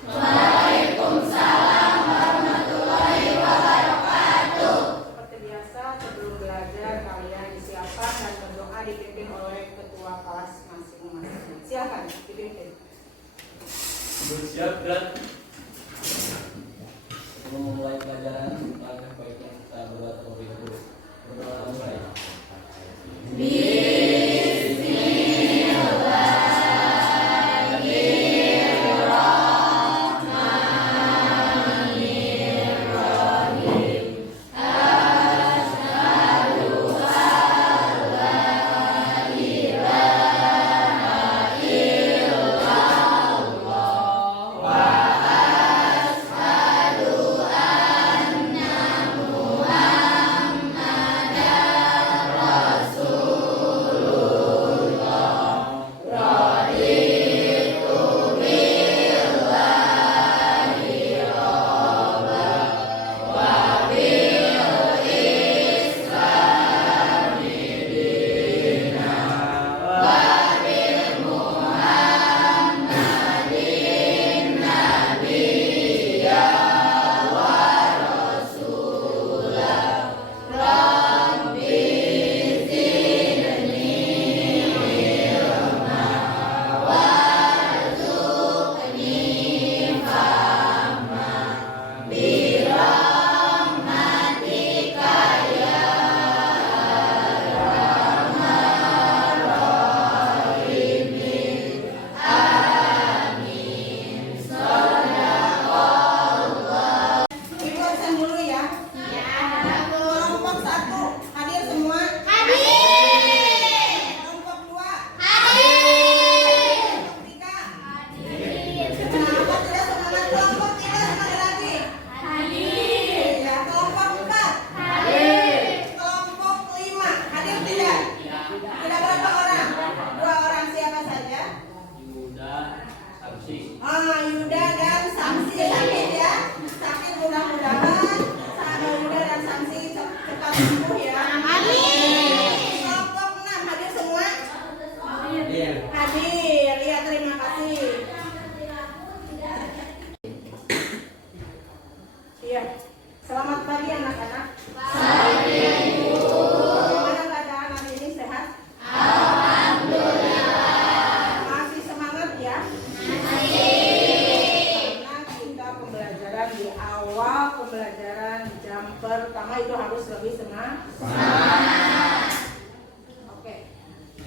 Waalaikumsalam warahmatullahi wabarakatuh. Seperti biasa, sebelum belajar kalian disiapkan dan berdoa dipimpin oleh ketua kelas masing-masing. Silakan dipimpin. Bersiap dan memulai pelajaran. Maka baiknya kita berdoa terlebih dahulu. Berdoa mulai. Yuda dan Samsi sakit ya. Sakit mudah-mudahan Yuda dan Samsi cepat sembuh ya. Amin. Kelompok 6 hadir semua? Hadir. Ya, terima kasih. Iya. Selamat pagi anak-anak. Pagi, Ibu. Gimana keadaan hari ini, sehat? Alhamdulillah. Masih semangat ya? Di awal pembelajaran jam pertama itu harus lebih semangat. Oke.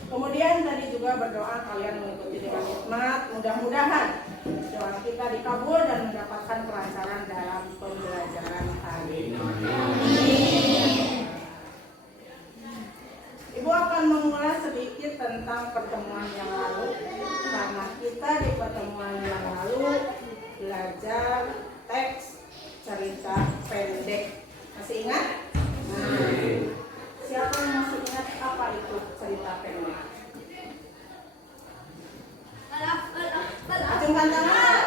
Kemudian tadi juga berdoa kalian mengikuti dengan hikmat. Mudah-mudahan doa kita dikabul dan mendapatkan kelancaran dalam pembelajaran hari ini. Ibu akan mengulas sedikit tentang pertemuan yang lalu karena kita di pertemuan yang lalu belajar teks cerita pendek. Masih ingat? Siapa yang masih ingat apa itu cerita pendek? Acungkan tangan.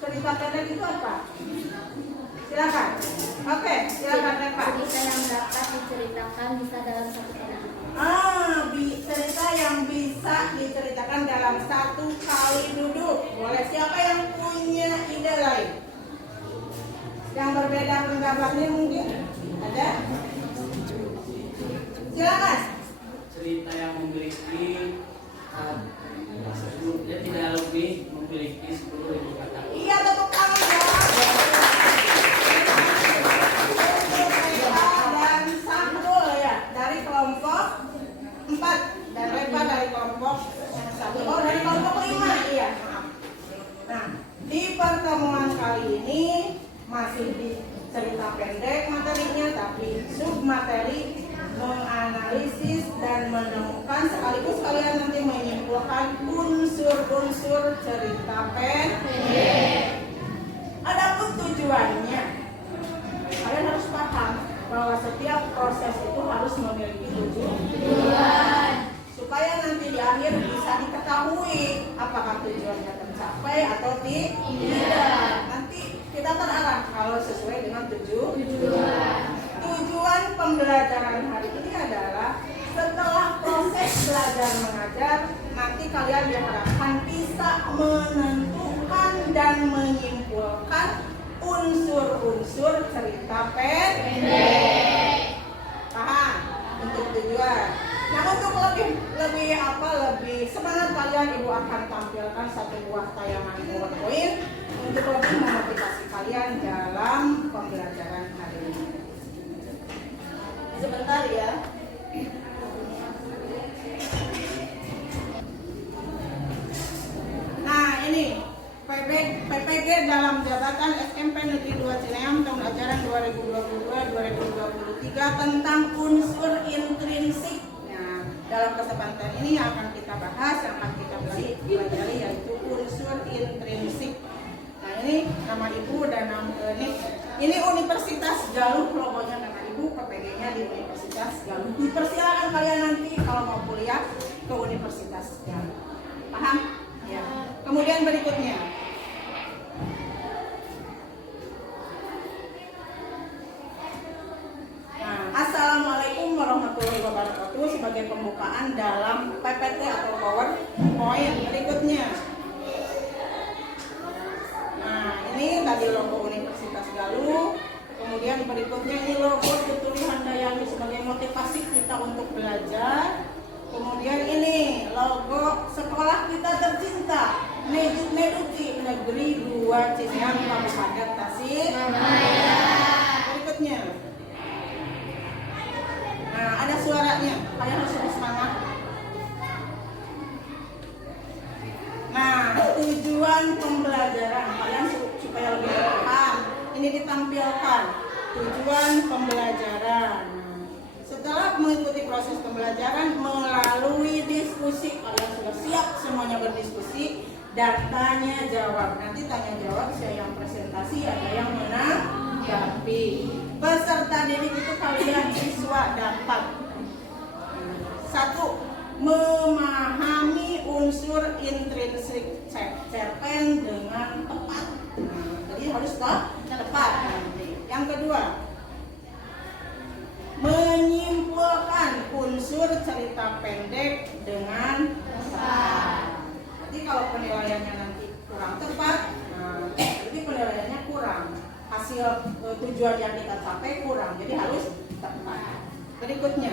Cerita pendek itu apa? Silakan. Oke, silakan Reva. Cerita yang dapat diceritakan bisa dalam satu kali. Cerita yang bisa diceritakan dalam satu kali duduk. Boleh. Siapa yang punya ide lain? Yang berbeda pendapatnya mungkin? Ada? Silakan. Cerita yang memiliki dia tidak lebih memiliki 10.000 kata. Iya, tepuk tangan ya. Dan Sahrul ya dari kelompok 4 dan Reva dari kelompok 1. Oh, dari kelompok 5. Iya, maaf. Nah, di pertemuan kali ini masih di cerita pendek materinya, tapi submateri menganalisis dan menemukan sekaligus kalian nanti menyimpulkan unsur-unsur cerita pendek. Adapun tujuannya, kalian harus paham bahwa setiap proses itu harus memiliki tujuan supaya nanti di akhir bisa diketahui apakah tujuannya tercapai atau tidak. Nanti kita terarah kalau sesuai dengan tujuan. Tujuan pembelajaran hari ini adalah setelah proses belajar mengajar, nanti kalian diharapkan bisa menentukan dan menyimpulkan unsur-unsur cerita pendek. Paham? Untuk tujuan. Nah, untuk lebih semangat kalian, ibu akan tampilkan satu buah tayangan PowerPoint untuk lebih memotivasi kalian dalam pembelajaran hari ini. Sebentar ya. Nah, ini PPG dalam jabatan SMP Negeri 2 Cileam tahun ajaran 2022-2023 tentang unsur intrinsik. Nah, dalam kesempatan ini yang akan kita bahas, yang akan kita pelajari yaitu unsur intrinsik. Nah, ini nama ibu dan nama ini Universitas Galuh, logonya nama ibu, PPG-nya di Universitas Galuh. Dipersilakan kalian nanti kalau mau kuliah ke Universitas Galuh. Paham? Ya. Kemudian berikutnya. Nah, Assalamualaikum warahmatullahi wabarakatuh sebagai pembukaan dalam PPT atau PowerPoint. Berikutnya. Nah, ini tadi logo Universitas Galuh. Kemudian berikutnya ini logo Tutuli Handayani sebagai motivasi kita untuk belajar. Kemudian ini logo sekolah kita tercinta, Neduci Negeri 2 Cileam Kabupaten Tasikmalaya. Berikutnya. Nah, ada suaranya. Kalian harus semangat. Nah, tujuan pembelajaran kalian supaya lebih paham. Ini ditampilkan tujuan pembelajaran. Setelah mengikuti proses pembelajaran melalui diskusi, kalian sudah siap semuanya berdiskusi dan tanya jawab. Nanti tanya jawab saya yang presentasi, ada yang menanggapi. Peserta didik itu kalian siswa dapat 1. Memahami unsur intrinsik cerpen dengan tepat. Nah, jadi harus tepat nanti. Yang kedua, menyimpulkan unsur cerita pendek dengan tepat. Jadi kalau penilaiannya nanti kurang tepat, nah, jadi penilaiannya kurang. Hasil tujuan yang kita capai kurang, jadi harus tepat. Berikutnya.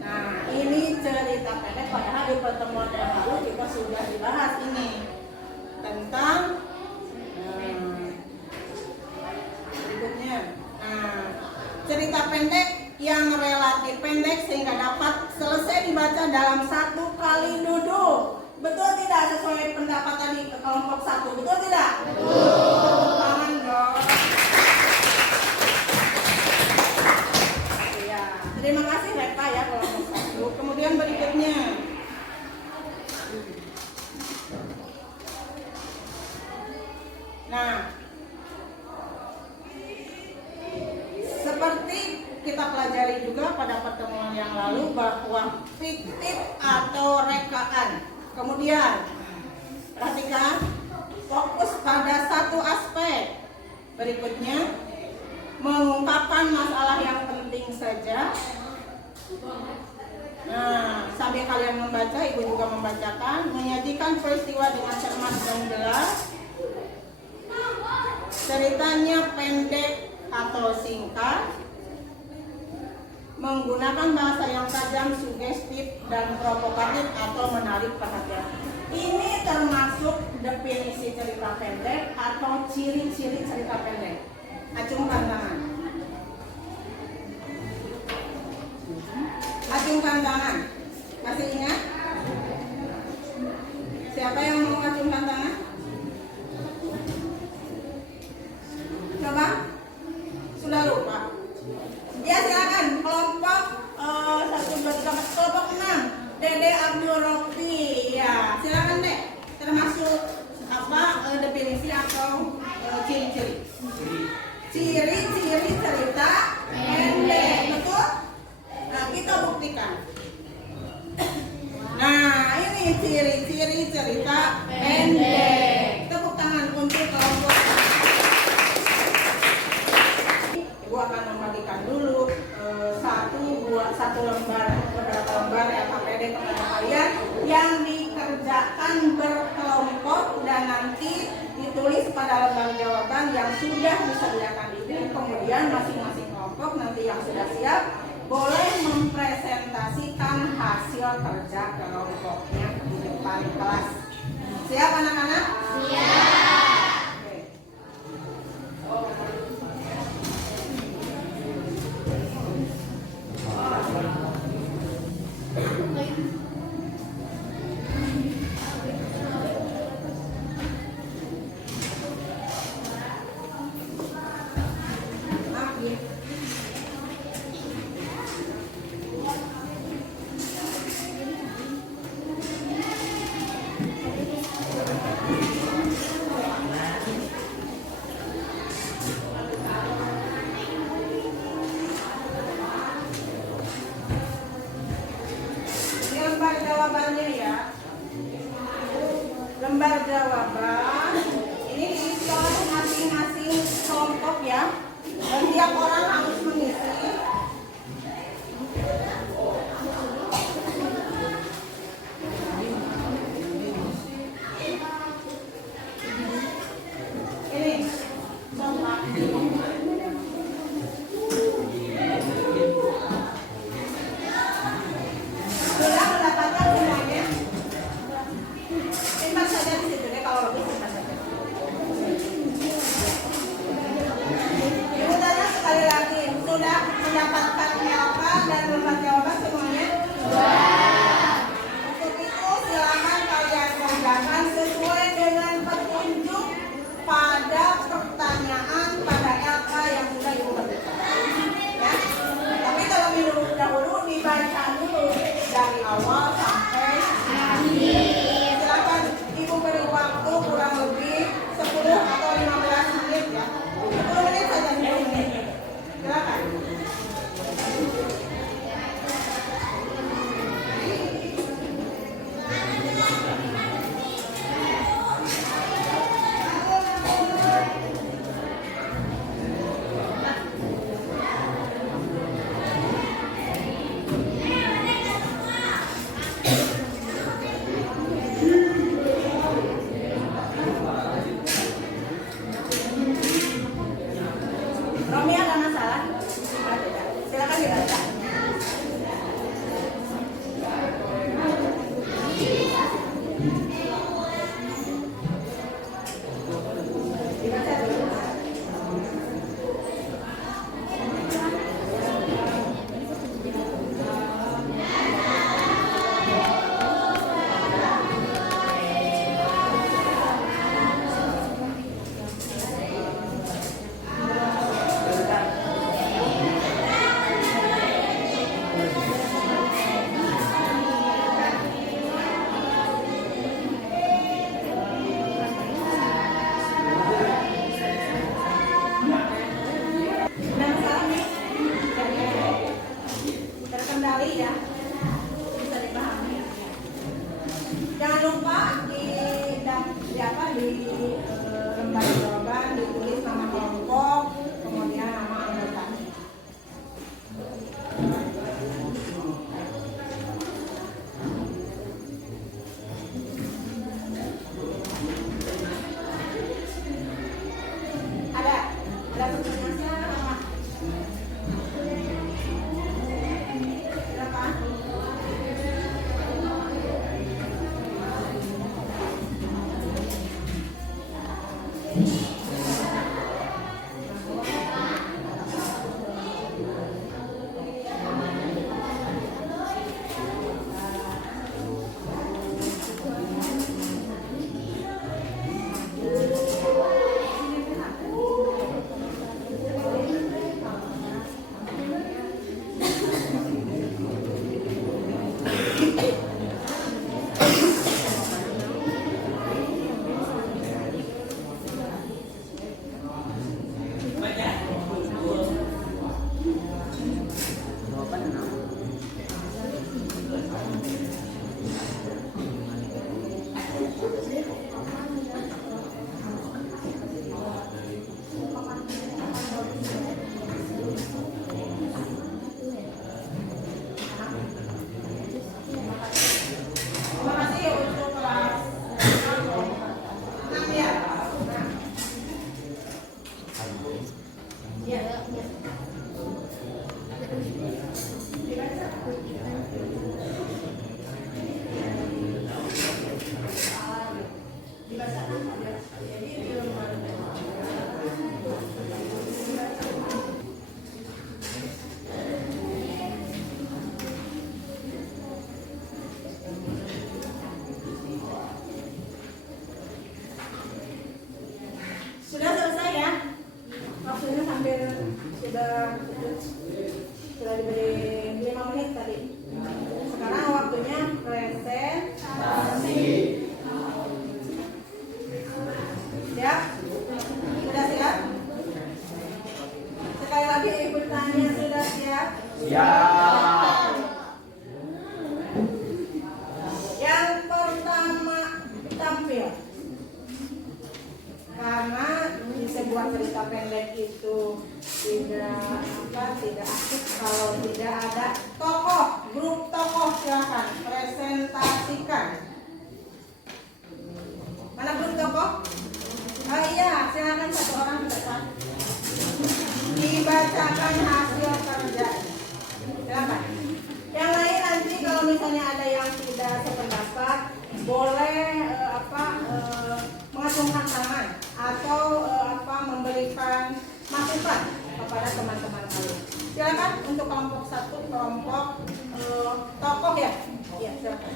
Nah, ini cerita pendek, padahal di pertemuan yang lalu kita sudah dibahas ini tentang berikutnya. Nah, cerita pendek yang relatif pendek sehingga dapat selesai dibaca dalam 1 kali duduk. Betul tidak sesuai pendapat tadi ke kelompok 1? Betul tidak? Betul. Tangan dong. Ya, terima kasih Reka ya kelompok 1. Kemudian berikutnya. Nah, seperti kita pelajari juga pada pertemuan yang lalu bahwa fiktif atau rekaan. Kemudian perhatikan, fokus pada satu aspek. Berikutnya, mengungkapkan masalah yang penting saja. Nah, sambil kalian membaca, ibu juga membacakan. Menyajikan peristiwa dengan cermat dan jelas. Ceritanya pendek atau singkat. Menggunakan bahasa yang tajam, sugestif, dan provokatif atau menarik perhatian. Ini termasuk definisi cerita pendek atau ciri-ciri cerita pendek. Acungkan tangan. Acungkan tangan. Masih ingat? Siapa yang mau acungkan tangan? Coba? Sudah lupa? Ya, silakan. Kelompok 1, 2, 3, 4, kelompok 6. Dede Abdul Rofi. Ya, silakan Dek. Termasuk apa definisi atau ciri-ciri? Ciri-ciri cerita pendek. Betul? Nah, kita buktikan. Nah, ini ciri-ciri cerita pendek. Tepuk tangan untuk kelompok. Ibu akan membagikan dulu 1 satu lembar beberapa lembar LKPD kepada kalian yang dikerjakan berkelompok dan nanti ditulis pada lembar jawaban yang sudah disediakan itu. Kemudian masing-masing kelompok nanti yang sudah siap boleh mempresentasikan hasil kerja kelompoknya di depan kelas. Siap anak-anak? Siap. Oke. Jawabannya ya, lembar jawaban ini diisi oleh masing-masing kelompok ya, dan tiap orang harus mengisi. Ini sudah mendapatkan semuanya. Simpan saja di situ deh, kalau lebih simpan saja. Ibu tanya sekali lagi, sudah mendapatkan LK dan lembar jawaban semuanya? Untuk itu silakan kalian kerjakan sesuai dengan petunjuk pada pertanyaan pada LK yang sudah ibu berikan. Ya. Tapi terlebih dahulu dibaca dulu dari awal sampai akhir. Silakan ibu beri waktu kurang lebih 10 atau 15 menit ya. 10 menit saja, 10 menit. Silakan. Romi ada masalah? Silakan dibaca. Dibaca dulu. Ada masalah nih? Terkendali ya, bisa dipahami. Jangan lupa di lembar jawaban ditulis nama kelompok, kemudian nama anggotanya. Ada pertanyaan silakan. Silakan. Sekarang waktunya presentasi. Siap? Sudah siap? Sekali lagi ibu tanya, sudah siap? Siap. Yang pertama tampil. Karena di sebuah cerita pendek itu tidak asik kalau tidak ada tokoh, grup tokoh. Silakan presentasikan. Mana grup tokoh? Oh iya, silakan satu orang ke depan. Dibacakan hasil kerja. Silakan. Yang lain nanti kalau misalnya ada yang tidak sependapat, boleh mengacungkan tangan atau memberikan masukan kepada teman-teman kalian. Silakan untuk kelompok 1, kelompok tokoh ya. Iya, silakan.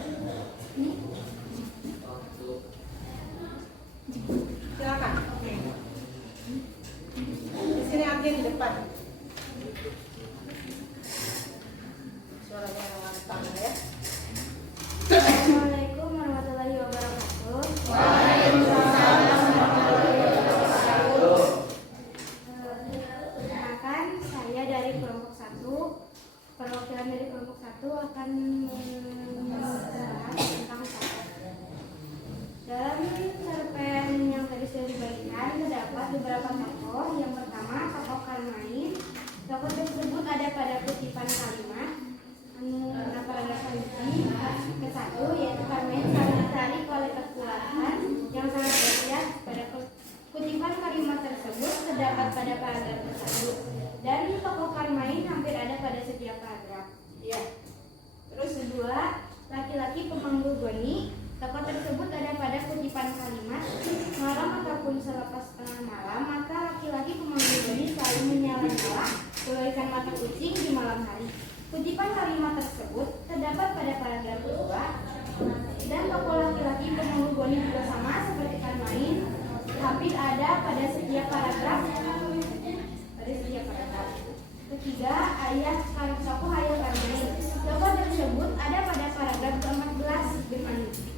Silakan. Di sini admin di depan. Suaranya lantang ya. Assalamualaikum warahmatullahi wabarakatuh. Perkenalkan, saya dari kelompok 1. Perwakilan dari kelompok 1 akan membahas tentang tokoh. Dalam cerpen yang tadi sudah dibagikan terdapat beberapa tokoh. Yang pertama, tokoh Karmain. Tokoh tersebut ada pada kutipan kalimat paragraf kunci ke-1, yaitu Karmain sangat ditarik oleh kekuatan yang sangat dahsyat. Pada kutipan kalimat tersebut terdapat pada paragraf tersebut, dan tokoh Karmain hampir ada pada setiap paragraf. Iya. Terus kedua, laki-laki pemanggul goni. Tokoh tersebut ada pada kutipan kalimat malam ataupun selepas tengah malam, maka laki-laki pemanggul goni selalu menyala-nyala bagaikan mata kucing di malam hari. Kutipan kalimat tersebut terdapat pada paragraf kedua, dan tokoh laki-laki pemanggul goni juga sama seperti Karmain, hampir ada pada setiap paragraf. Ketiga, tokoh ayah Karmain. Tokoh tersebut ada pada paragraf ke-14 bermanfaat.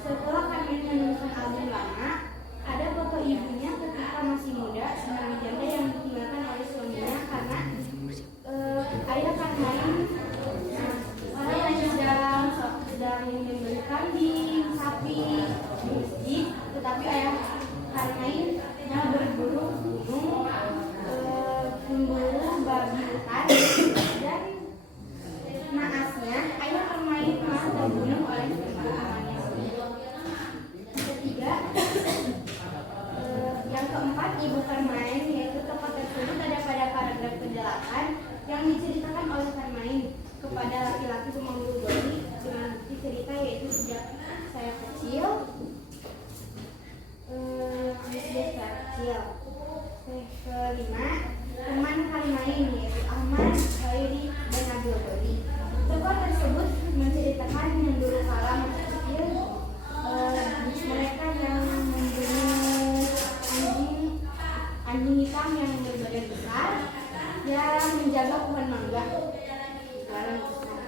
Setelah Karmain menemukan album lama, ada foto ibunya ketika masih muda, seorang janda yang ditinggalkan oleh suaminya karena ayah Karmain orang yang sedang membeli kambing, sapi di masjid, tetapi ayah Karmain berburu gunung, memburu babi hutan, dan naasnya ayah Karmain malah terbunuh oleh teman-temannya. Ketiga, yang keempat, ibu Karmain, yaitu tokoh tersebut ada pada paragraf ke-8 yang diceritakan oleh Karmain kepada laki-laki pemanggul goni dengan bukti cerita, yaitu sejak saya kecil. Kelima, teman Karmain, yaitu Ahmad, Khairi, dan Abdul Ghani. Tokoh tersebut menceritakan yang dulu kala masih kecil, mereka yang membunuh anjing hitam yang berbadan besar yang menjaga pohon mangga di dalam besar.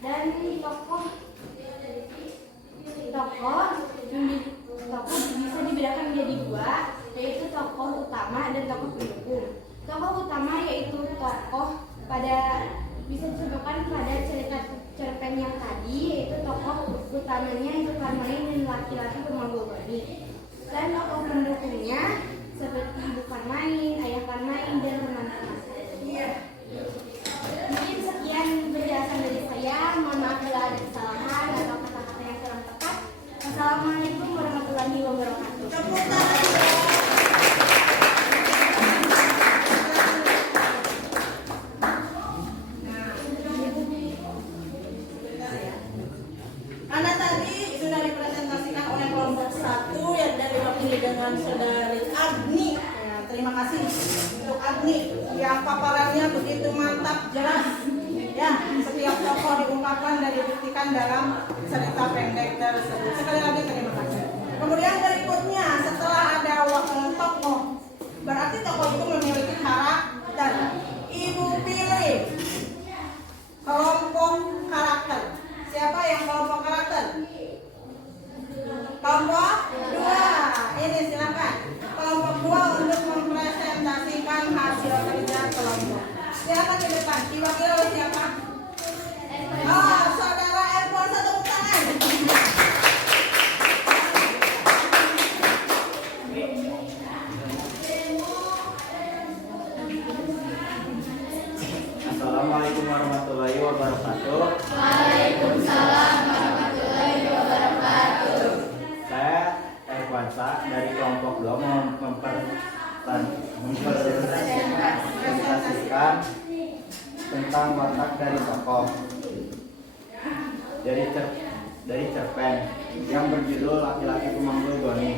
Dan tokoh bisa dibedakan menjadi dua, yaitu tokoh utama dan tokoh pendukung. Tokoh utama yaitu tokoh bisa disebutkan pada cerita cerpen yang tadi, yaitu tokoh utamanya itu Karmain dan laki-laki pemanggul goni. Dan tokoh pendukungnya seperti ibu Karmain, ayah Karmain, dan teman-teman. Mungkin sekian penjelasan dari saya. Mohon maaf bila ada kesalahan atau kata-kata yang kurang tepat. Assalamualaikum warahmatullahi wabarakatuh. Anda tadi sudah dipresentasikan oleh kelompok 1 yang dari wakili dengan saudari Agni. Ya, terima kasih untuk Agni yang paparannya begitu mantap, jelas. Ya, setiap tokoh diungkapkan dan dibuktikan dalam cerita pendek tersebut. Sekali lagi terima kasih. Kemudian berikutnya, setelah ada tokoh, berarti tokoh itu memiliki karakter hasil kerja kelompok. Silakan ke depan. Diwakili oleh siapa? Oh, saudara Erwan, tepuk tangan. Assalamualaikum warahmatullahi wabarakatuh. Waalaikumsalam warahmatullahi wabarakatuh. Saya Erwansa dari kelompok 2 mau mempresentasikan tentang watak dari tokoh dari cerpen yang berjudul Laki-laki Pemanggul Goni,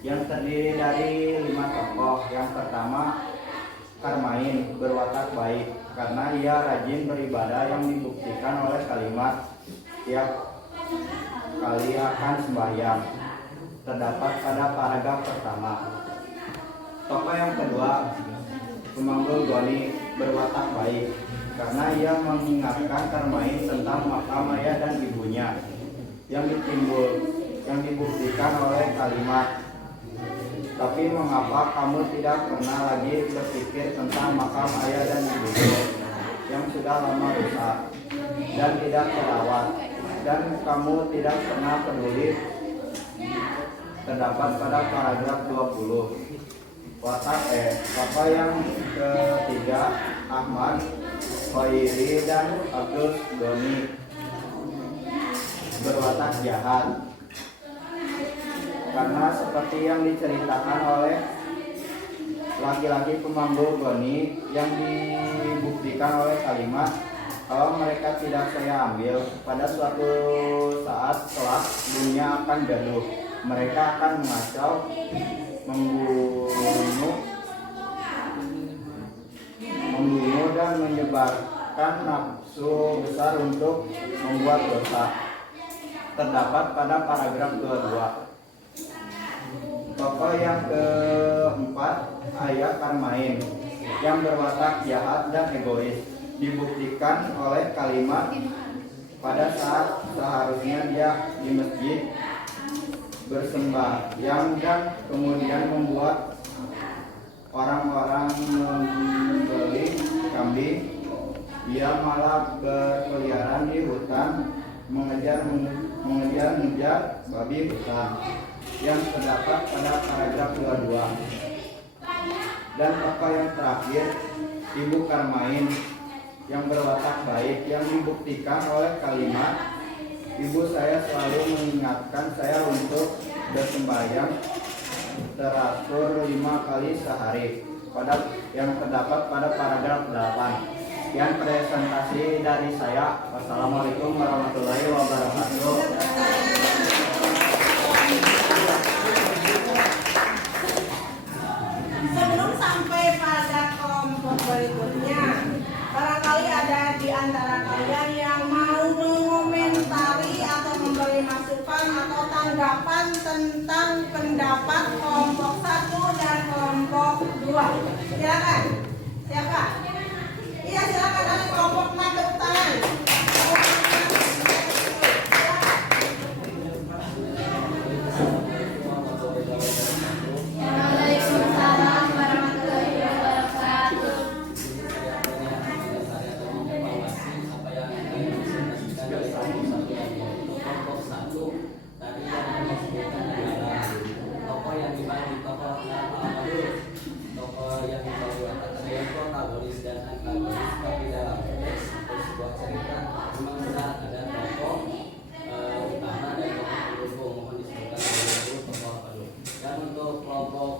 yang terdiri dari 5 tokoh. Yang pertama, Karmain, berwatak baik karena ia rajin beribadah yang dibuktikan oleh kalimat tiap kali akan sembahyang, terdapat pada paragraf pertama. Tokoh yang kedua, Pemanggul Goni, berwatak baik karena ia mengingatkan Karmain tentang makam ayah dan ibunya yang dibuktikan oleh kalimat, tapi mengapa kamu tidak pernah lagi berpikir tentang makam ayah dan ibumu yang sudah lama rusak dan tidak terawat, dan kamu tidak pernah peduli, terdapat pada paragraf 20. Tokoh yang ketiga, Ahmad, Khairi, dan Abdul Goni, berwatak jahat karena seperti yang diceritakan oleh laki-laki Pemanggul Goni yang dibuktikan oleh kalimat, kalau mereka tidak saya ambil, pada suatu saat kelak dunia akan gaduh, mereka akan mengacau, membunuh dan menyebarkan nafsu besar untuk membuat dosa, terdapat pada paragraf 22. Tokoh yang keempat, Ayah Karmain, yang berwatak jahat dan egois, dibuktikan oleh kalimat pada saat seharusnya dia di masjid bersembahyang dan kemudian membuat orang-orang membeli kambing, ia malah berkeliaran di hutan mengejar babi hutan, yang terdapat pada paragraf 22. Dan tokoh yang terakhir, Ibu Karmain, yang berwatak baik, yang dibuktikan oleh kalimat, ibu saya selalu mengingatkan saya untuk bersembahyang teratur 5 kali sehari, yang terdapat pada paragraf 8. Sekian presentasi dari saya. Wassalamualaikum warahmatullahi wabarakatuh. Sebelum sampai pada kelompok berikutnya, barangkali ada di antara kalian yang mau mengomentari atau memberi masukan atau tanggapan tentang pendapat kelompok 1 dan kelompok 2. Silakan. Siapa? Iya, silakan. Ada kelompok 6, tepuk tangan. Waalaikumsalam warahmatullahi wabarakatuh.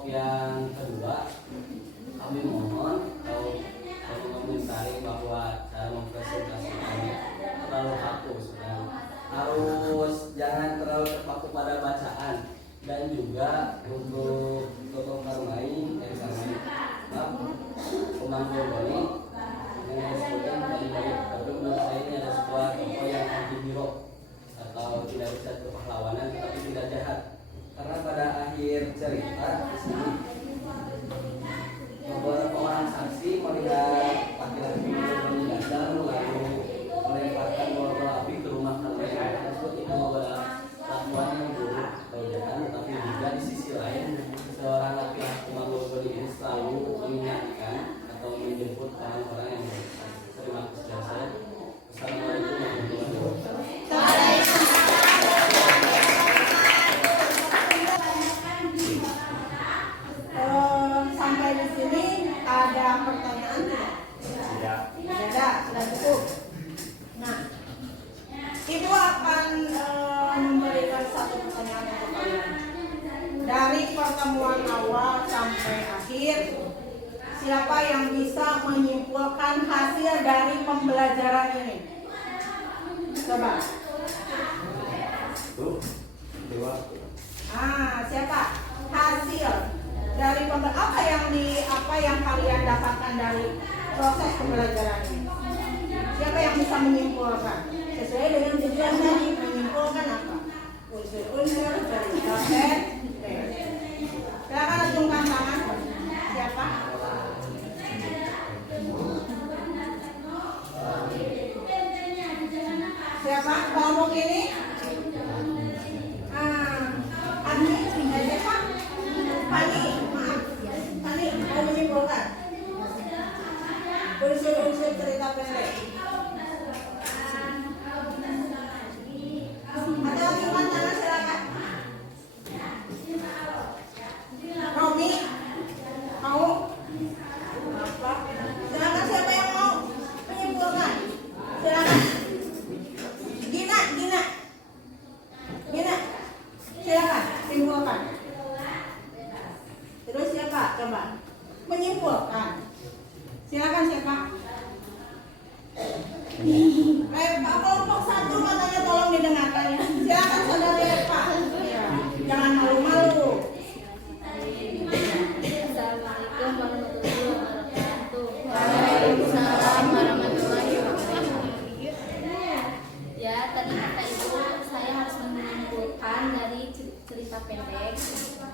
Yang kedua, kami mohon atau mengomentari bahwa cara mempresentasikan terlalu kaku, harus jangan terlalu terpaku pada bacaan, dan juga untuk tokoh Karmain, Pemanggul Goni, selalu mengingatkan atau menjemput orang-orang yang berkesan. Terima kasih saya. Assalamualaikum warahmatullahi wabarakatuh. Sampai di sini ada pertanyaan tidak? Tidak. Tidak, sudah cukup. Nah, Ibu akan memberikan satu pertanyaan untuk kalian. Dari pertemuan awal sampai akhir, siapa yang bisa menyimpulkan hasil dari pembelajaran ini? Coba. Tuh. Dua. Siapa? Hasil dari apa yang kalian dapatkan dari proses pembelajaran ini? Siapa yang bisa menyimpulkan? Sesuai dengan tujuan tadi, menyimpulkan apa? Unsur-unsur dari proses. Silakan acungkan tangan. Siapa? Siapa? Kelompok ini? Andi, siapa? Pani, maaf. Pani, mau menyimpulkan unsur-unsur cerita pendek. Ada acungkan tangan, silakan. Romi, mau? Apa? Silakan, siapa yang mau menyimpulkan? Silakan. Gina, silakan simpulkan. Terus siapa? Coba menyimpulkan. Silakan siapa? Kelompok satu katanya tolong didengarkan ya. Silakan saudari Eva. Ya, jangan malu-malu. Assalamualaikum warahmatullahi wabarakatuh. Waalaikumsalam warahmatullahi wabarakatuh. Ya, tadi kata Ibu, saya harus menyimpulkan dari cerita pendek.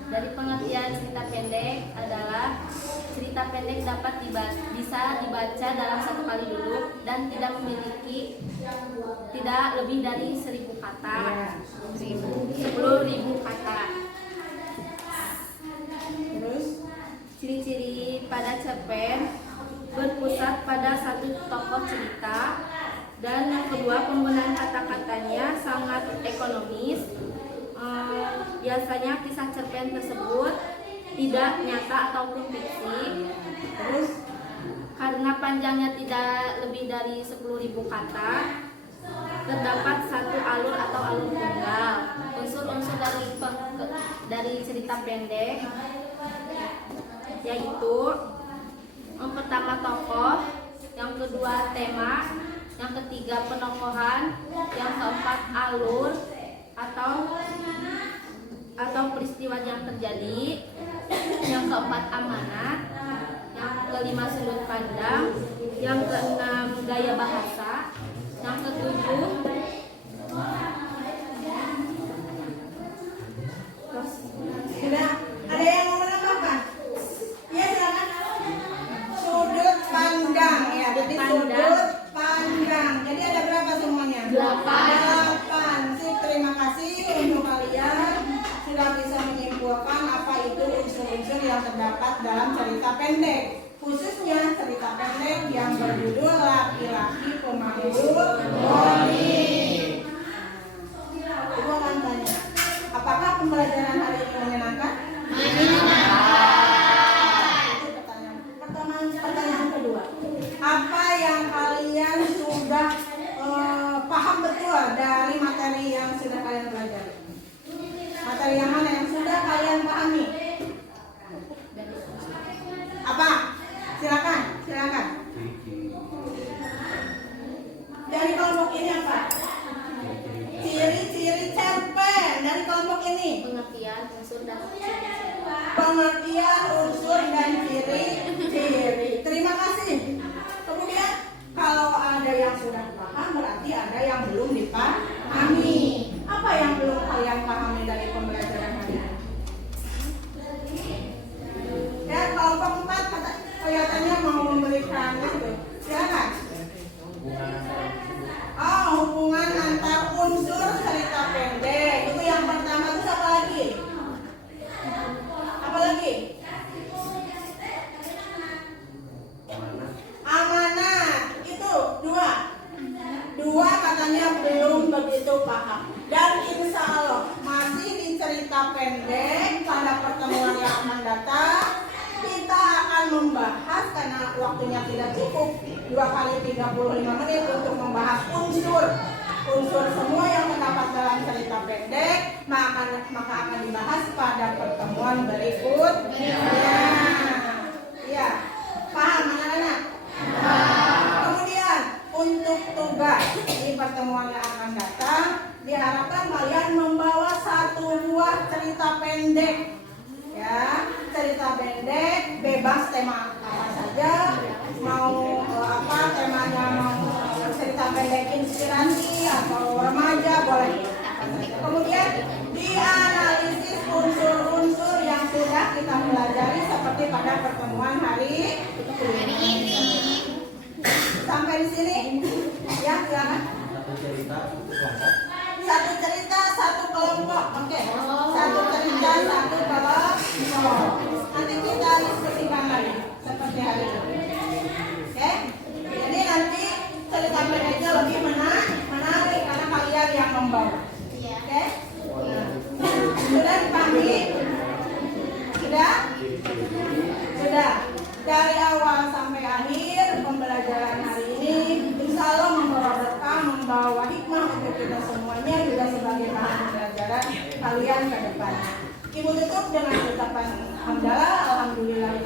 Dari pengertian cerita pendek adalah cerita pendek dapat bisa dibaca dalam satu kali duduk dan tidak lebih dari 1.000 kata. 10.000 kata. Terus Ciri-ciri pada cerpen berpusat pada satu tokoh cerita, dan yang kedua penggunaan kata-katanya sangat ekonomis. Biasanya kisah cerpen tersebut tidak nyata ataupun fiksi. terus Karena panjangnya tidak lebih dari 10.000 kata, terdapat satu alur atau alur tunggal. Unsur-unsur dari cerita pendek yaitu yang pertama tokoh, yang kedua tema, yang ketiga penokohan, yang keempat alur atau peristiwa yang terjadi, yang keempat amanat, yang kelima sudut pandang, yang keenam gaya bahasa, yang ketujuh sudah ada yang mau menambahkan? Ya silakan. Sudut pandang ya, jadi sudut pandang. Jadi ada berapa semuanya? 8. Sip, terima kasih untuk kalian sudah bisa menyimpulkan apa itu unsur-unsur yang terdapat dalam cerita pendek. Khususnya cerita pendek yang berjudul Laki-laki Pemakmur Boni. Ibu akan tanya, apakah pembelajaran hari ini menyenangkan? Itu pertanyaan kedua. Apa yang kalian sudah paham betul dari materi yang sudah kalian pelajari? Materi yang mana yang sudah kalian pahami? Apa? Silakan. Dari kelompok ini apa? Ciri-ciri cerpen dari kelompok ini. pengertian kita akan membahas karena waktunya tidak cukup 2 kali 35 menit untuk membahas unsur semua yang terdapat dalam cerita pendek, maka akan dibahas pada pertemuan berikutnya. Ya, paham anak-anak? Kemudian untuk tugas di pertemuan yang akan datang, diharapkan kalian membawa 1 buah cerita pendek. Ya, cerita pendek bebas tema apa saja, mau apa temanya, mau cerita pendek inspirasi atau remaja boleh. Kemudian dianalisis unsur-unsur yang sudah kita pelajari seperti pada pertemuan hari ini. Sampai di sini, ya silakan. Satu cerita satu kelompok, oke. Satu cerita satu kelompok. Nanti kita diskusikan lagi seperti hari ini. Oke. Jadi nanti cerita pendeknya lebih menarik karena kalian yang membawa. Oke. Sudah dipahami? Sudah. Dari awal sampai akhir pembelajaran hari ini, insya Allah membawa berkah, membawa hikmah untuk kita semuanya juga sebagai bahan pembelajaran kalian ke depan. Ibu tutup dengan ucapan hamdalah, alhamdulillah.